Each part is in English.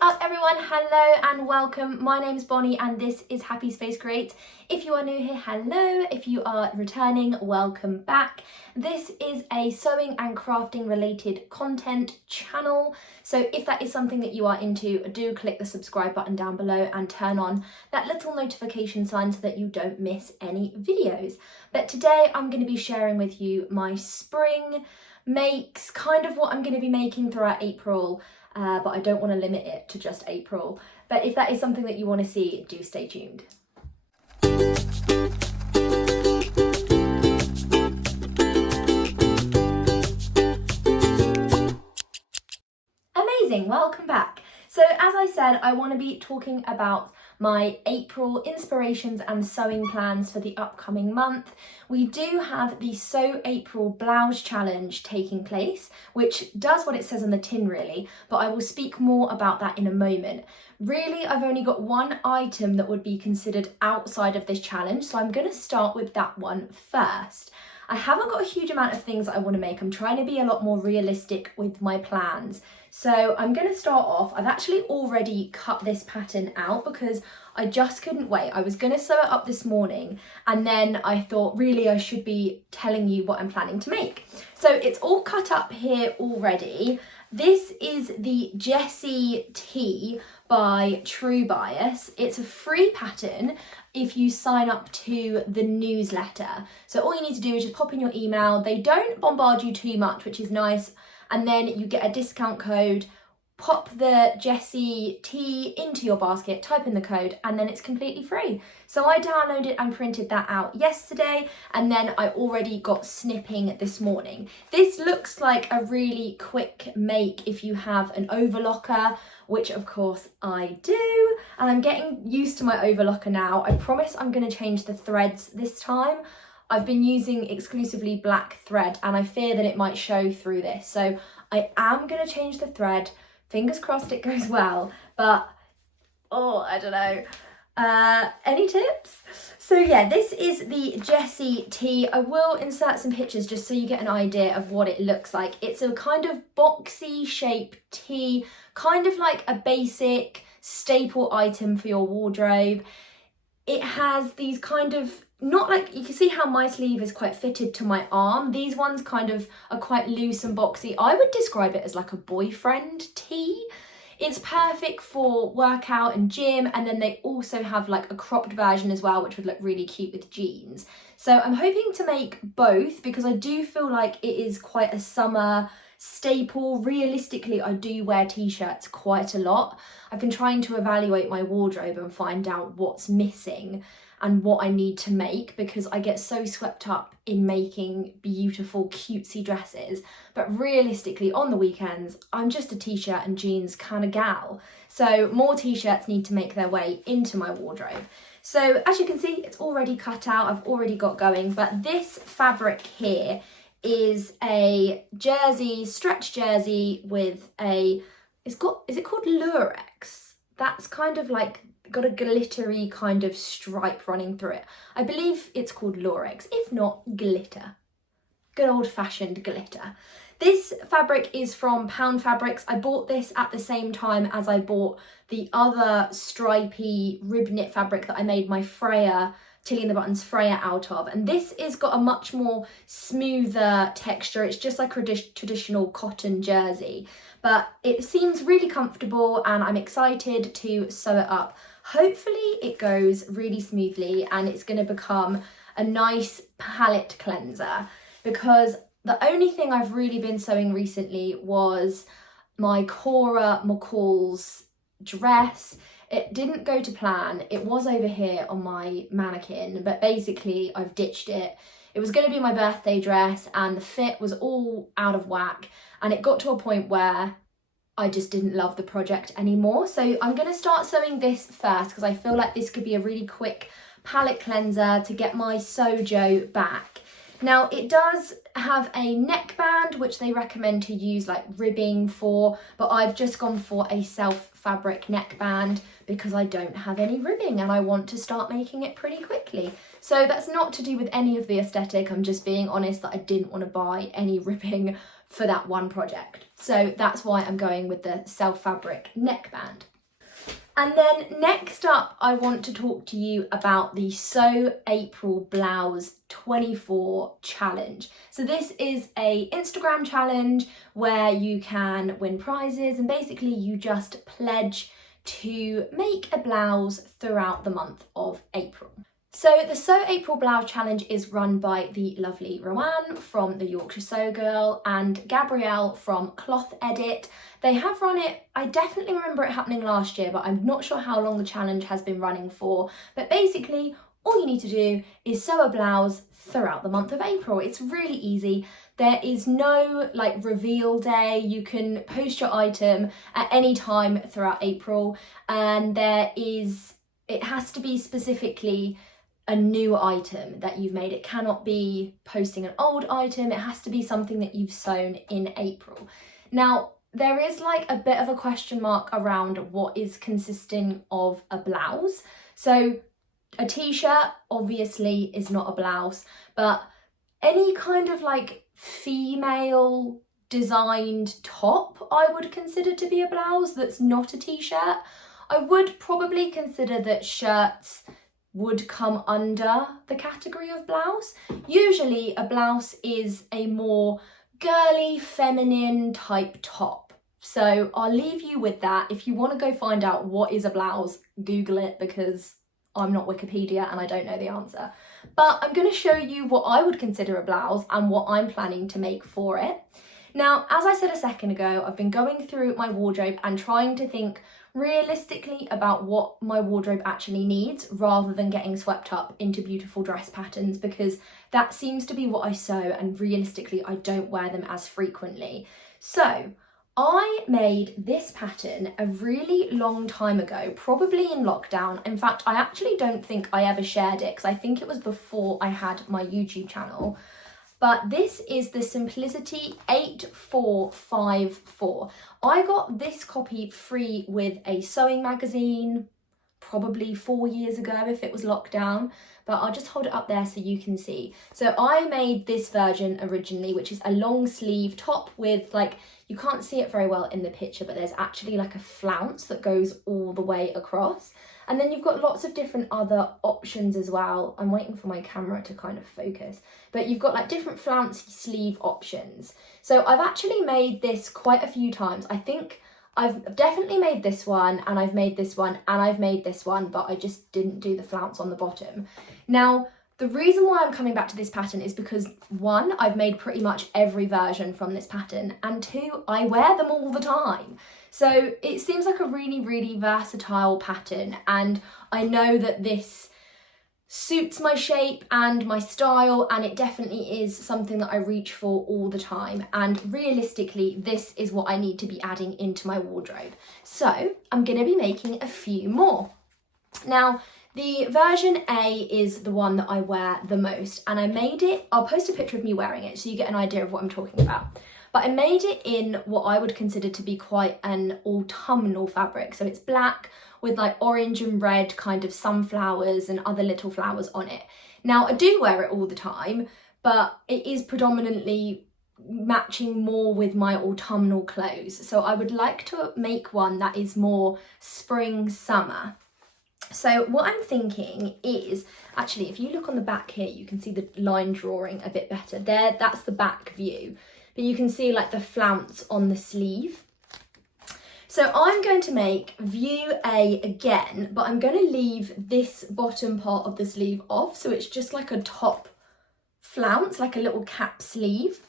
up everyone? Hello and welcome. My name's Bonnie and this is Happy Space Creates. If you are new here, hello. If you are returning, welcome back. This is a sewing and crafting related content channel. So if that is something that you are into, do click the subscribe button down below and turn on that little notification sign so that you don't miss any videos. But today I'm going to be sharing with you my spring makes, kind of what I'm going to be making throughout April. But I don't want to limit it to just April. But if that is something that you want to see, do stay tuned. Amazing, welcome back. So as I said, I want to be talking about my April inspirations and sewing plans for the upcoming month. We do have the Sew April Blouse Challenge taking place, which does what it says on the tin really, but I will speak more about that in a moment. Really, I've only got one item that would be considered outside of this challenge, so I'm going to start with that one first. I haven't got a huge amount of things that I want to make. I'm trying to be a lot more realistic with my plans. So I'm going to start off. I've actually already cut this pattern out because I just couldn't wait. I was going to sew it up this morning and then I thought really I should be telling you what I'm planning to make. So it's all cut up here already. This is the Jessie Tee by True Bias. It's a free pattern if you sign up to the newsletter. So all you need to do is just pop in your email. They don't bombard you too much, which is nice. And then you get a discount code, pop the Jessie Tee into your basket, type in the code, and then it's completely free. So I downloaded and printed that out yesterday, and then I already got snipping this morning. This looks like a really quick make if you have an overlocker, which of course I do, and I'm getting used to my overlocker now. I promise I'm going to change the threads this time. I've been using exclusively black thread and I fear that it might show through this. So I am going to change the thread. Fingers crossed it goes well, but I don't know. Any tips? So yeah, this is the Jessie Tee. I will insert some pictures just so you get an idea of what it looks like. It's a kind of boxy shape tee, kind of like a basic staple item for your wardrobe. It has these kind of, not like, you can see how my sleeve is quite fitted to my arm. These ones kind of are quite loose and boxy. I would describe it as like a boyfriend tee. It's perfect for workout and gym, and then they also have like a cropped version as well, which would look really cute with jeans. So I'm hoping to make both because I do feel like it is quite a summer staple. Realistically, I do wear t-shirts quite a lot. I've been trying to evaluate my wardrobe and find out what's missing and what I need to make because I get so swept up in making beautiful cutesy dresses, but realistically on the weekends I'm just a t-shirt and jeans kind of gal, so more t-shirts need to make their way into my wardrobe. So as you can see, it's already cut out, I've already got going, but this fabric here is a jersey, stretch jersey with a, is it called lurex? That's kind of like got a glittery kind of stripe running through it. I believe it's called lurex, if not glitter. Good old-fashioned glitter. This fabric is from Pound Fabrics. I bought this at the same time as I bought the other stripy rib knit fabric that I made my Freya, Tilly and the Buttons Freya out of. And this is got a much more smoother texture. It's just like a traditional cotton jersey, but it seems really comfortable and I'm excited to sew it up. Hopefully it goes really smoothly and it's going to become a nice palette cleanser, because the only thing I've really been sewing recently was my Cora McCall's dress. It didn't go to plan. It was over here on my mannequin, but basically I've ditched it. It was going to be my birthday dress and the fit was all out of whack, and it got to a point where I just didn't love the project anymore. So I'm going to start sewing this first because I feel like this could be a really quick palette cleanser to get my Sojo back. Now it does have a neckband, which they recommend to use like ribbing for, but I've just gone for a self fabric neckband because I don't have any ribbing and I want to start making it pretty quickly. So that's not to do with any of the aesthetic, I'm just being honest that I didn't want to buy any ribbing for that one project. So that's why I'm going with the self fabric neckband. And then next up, I want to talk to you about the Sew April Blouse 24 challenge. So this is a Instagram challenge where you can win prizes, and basically you just pledge to make a blouse throughout the month of April. So the Sew April Blouse Challenge is run by the lovely Roanne from the Yorkshire Sew Girl and Gabrielle from Cloth Edit. They have run it, I definitely remember it happening last year, but I'm not sure how long the challenge has been running for. But basically, all you need to do is sew a blouse throughout the month of April. It's really easy. There is no like reveal day. You can post your item at any time throughout April, and it has to be specifically a new item that you've made. It cannot be posting an old item. It has to be something that you've sewn in April. Now, there is like a bit of a question mark around what is consisting of a blouse. So a t-shirt obviously is not a blouse, but any kind of like female designed top I would consider to be a blouse that's not a t-shirt. I would probably consider that shirts would come under the category of blouse. Usually a blouse is a more girly, feminine type top. So I'll leave you with that. If you want to go find out what is a blouse, Google it, because I'm not Wikipedia and I don't know the answer. But I'm going to show you what I would consider a blouse and what I'm planning to make for it. Now, as I said a second ago, I've been going through my wardrobe and trying to think realistically about what my wardrobe actually needs, rather than getting swept up into beautiful dress patterns, because that seems to be what I sew, and realistically I don't wear them as frequently. So I made this pattern a really long time ago, probably in lockdown. In fact, I actually don't think I ever shared it, because I think it was before I had my YouTube channel. But this is the Simplicity 8454. I got this copy free with a sewing magazine probably 4 years ago if it was lockdown, but I'll just hold it up there so you can see. So I made this version originally, which is a long sleeve top with like, you can't see it very well in the picture, but there's actually like a flounce that goes all the way across. And then you've got lots of different other options as well. I'm waiting for my camera to kind of focus, but you've got like different flouncy sleeve options. So I've actually made this quite a few times. I think I've definitely made this one, and I've made this one, and I've made this one, but I just didn't do the flounce on the bottom. Now, the reason why I'm coming back to this pattern is because one, I've made pretty much every version from this pattern, and two, I wear them all the time. So it seems like a really, really versatile pattern, and I know that this suits my shape and my style, and it definitely is something that I reach for all the time. And realistically, this is what I need to be adding into my wardrobe. So I'm going to be making a few more. Now, the version A is the one that I wear the most, and I made it, I'll post a picture of me wearing it so you get an idea of what I'm talking about. But I made it in what I would consider to be quite an autumnal fabric. So it's black with like orange and red kind of sunflowers and other little flowers on it. Now, I do wear it all the time, but it is predominantly matching more with my autumnal clothes. So I would like to make one that is more spring, summer. So what I'm thinking is, actually, if you look on the back here, you can see the line drawing a bit better. There, that's the back view. But you can see like the flounce on the sleeve. So I'm going to make view A again, but I'm going to leave this bottom part of the sleeve off. So it's just like a top flounce, like a little cap sleeve.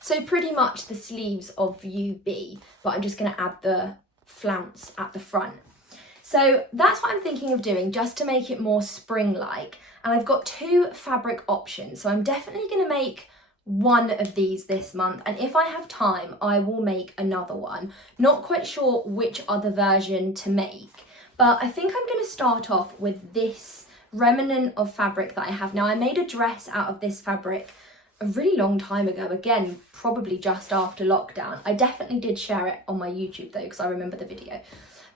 So pretty much the sleeves of view B, but I'm just going to add the flounce at the front. So that's what I'm thinking of doing, just to make it more spring-like. And I've got two fabric options. So I'm definitely going to make one of these this month, and if I have time I will make another one. Not quite sure which other version to make, but I think I'm going to start off with this remnant of fabric that I have now. I made a dress out of this fabric a really long time ago, again probably just after lockdown. I definitely did share it on my YouTube though, because I remember the video.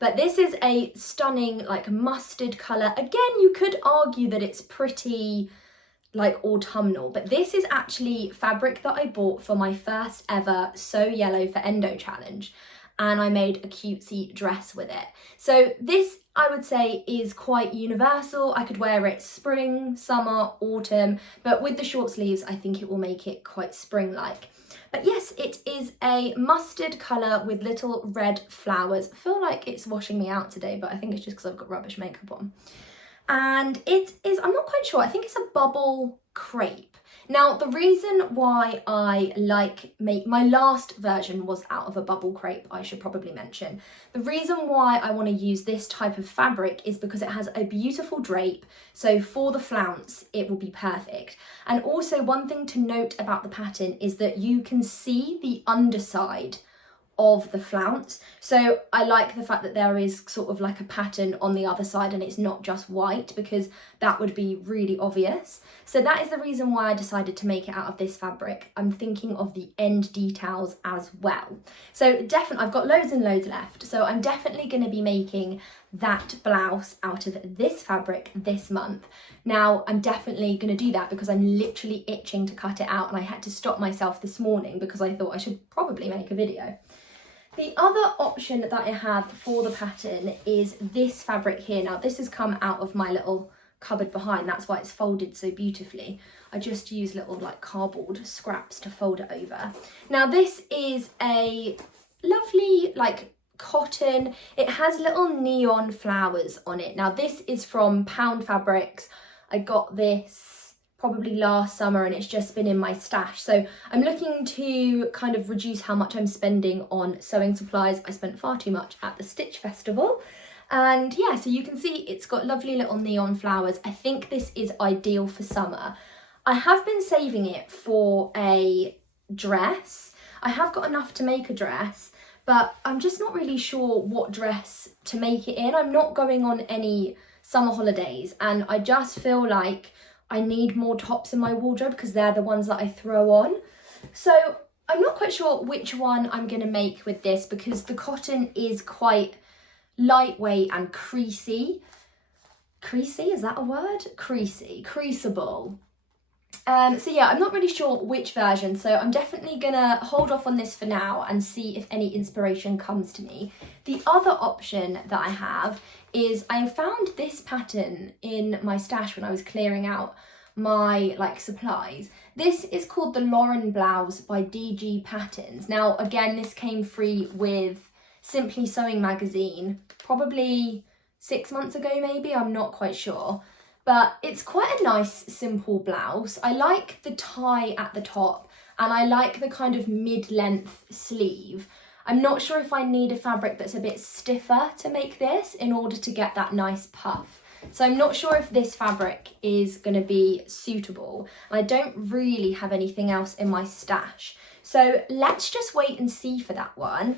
But this is a stunning like mustard colour. Again, you could argue that it's pretty like autumnal, but this is actually fabric that I bought for my first ever Sew Yellow for Endo challenge, and I made a cutesy dress with it. So this, I would say, is quite universal. I could wear it spring, summer, autumn, but with the short sleeves I think it will make it quite spring-like. But yes, it is a mustard colour with little red flowers. I feel like it's washing me out today, but I think it's just because I've got rubbish makeup on. And it is, I'm not quite sure, I think it's a bubble crepe. Now, the reason why I my last version was out of a bubble crepe, I should probably mention. The reason why I want to use this type of fabric is because it has a beautiful drape, so for the flounce, it will be perfect. And also, one thing to note about the pattern is that you can see the underside of the flounce. So I like the fact that there is sort of like a pattern on the other side and it's not just white, because that would be really obvious. So that is the reason why I decided to make it out of this fabric. I'm thinking of the end details as well. So definitely, I've got loads and loads left. So I'm definitely going to be making that blouse out of this fabric this month. Now, I'm definitely going to do that because I'm literally itching to cut it out, and I had to stop myself this morning because I thought I should probably make a video. The other option that I have for the pattern is this fabric here. Now, this has come out of my little cupboard behind, that's why it's folded so beautifully. I just use little like cardboard scraps to fold it over. Now, this is a lovely like cotton. It has little neon flowers on it. Now, this is from Pound Fabrics. I got this probably last summer and it's just been in my stash. So I'm looking to kind of reduce how much I'm spending on sewing supplies. I spent far too much at the Stitch Festival. And yeah, so you can see it's got lovely little neon flowers. I think this is ideal for summer. I have been saving it for a dress. I have got enough to make a dress, but I'm just not really sure what dress to make it in. I'm not going on any summer holidays and I just feel like I need more tops in my wardrobe because they're the ones that I throw on. So I'm not quite sure which one I'm going to make with this because the cotton is quite lightweight and creasy. Creasy, is that a word? Creasy, creasable. So yeah, I'm not really sure which version, so I'm definitely gonna hold off on this for now and see if any inspiration comes to me. The other option that I have is I found this pattern in my stash when I was clearing out my like supplies. This is called the Lauren Blouse by DG Patterns. Now again, this came free with Simply Sewing magazine, probably 6 months ago maybe, I'm not quite sure. But it's quite a nice simple blouse. I like the tie at the top and I like the kind of mid-length sleeve. I'm not sure if I need a fabric that's a bit stiffer to make this in order to get that nice puff. So I'm not sure if this fabric is going to be suitable. I don't really have anything else in my stash. So let's just wait and see for that one.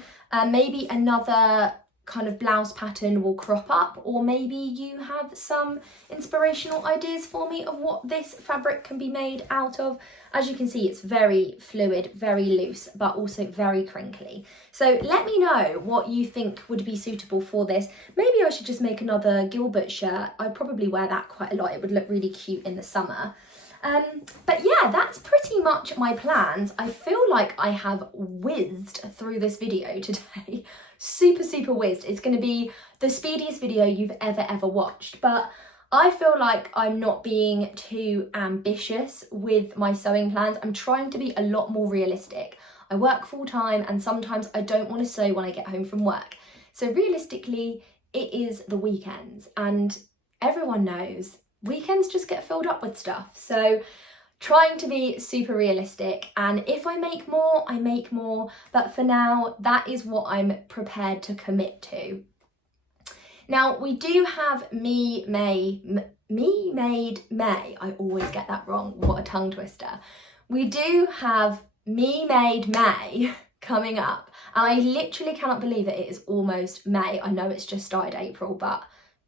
Maybe another kind of blouse pattern will crop up, or maybe you have some inspirational ideas for me of what this fabric can be made out of. As you can see, it's very fluid, very loose, but also very crinkly. So let me know what you think would be suitable for this. Maybe I should just make another Gilbert shirt. I'd probably wear that quite a lot. It would look really cute in the summer. But yeah, that's pretty much my plans. I feel like I have whizzed through this video today. Super whizzed. It's going to be the speediest video you've ever watched, but I feel like I'm not being too ambitious with my sewing plans. I'm trying to be a lot more realistic. I work full time and sometimes I don't want to sew when I get home from work. So realistically, it is the weekends and everyone knows weekends just get filled up with stuff. So trying to be super realistic, and if I make more, I make more, but for now, that is what I'm prepared to commit to. Now, we do have Me Made May. I always get that wrong, what a tongue twister. We do have Me Made May coming up, and I literally cannot believe that it is almost May. I know it's just started April, but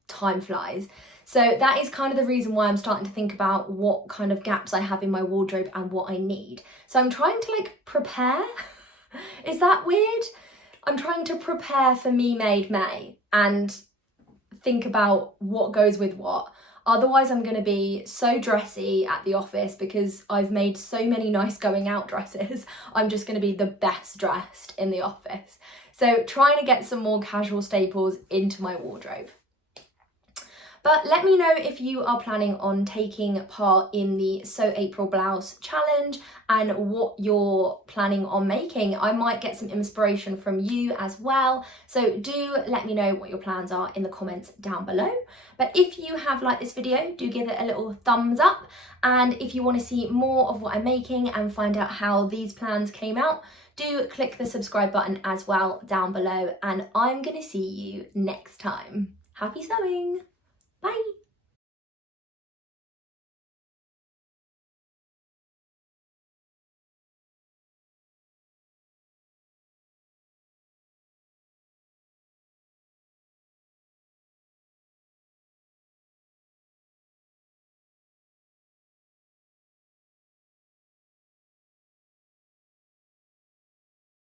time flies. So that is kind of the reason why I'm starting to think about what kind of gaps I have in my wardrobe and what I need. So I'm trying to like prepare. Is that weird? I'm trying to prepare for Me Made May and think about what goes with what. Otherwise I'm going to be so dressy at the office because I've made so many nice going out dresses. I'm just going to be the best dressed in the office. So trying to get some more casual staples into my wardrobe. But let me know if you are planning on taking part in the So April Blouse challenge and what you're planning on making. I might get some inspiration from you as well. So do let me know what your plans are in the comments down below. But if you have liked this video, do give it a little thumbs up. And if you want to see more of what I'm making and find out how these plans came out, do click the subscribe button as well down below. And I'm going to see you next time. Happy sewing! Bye!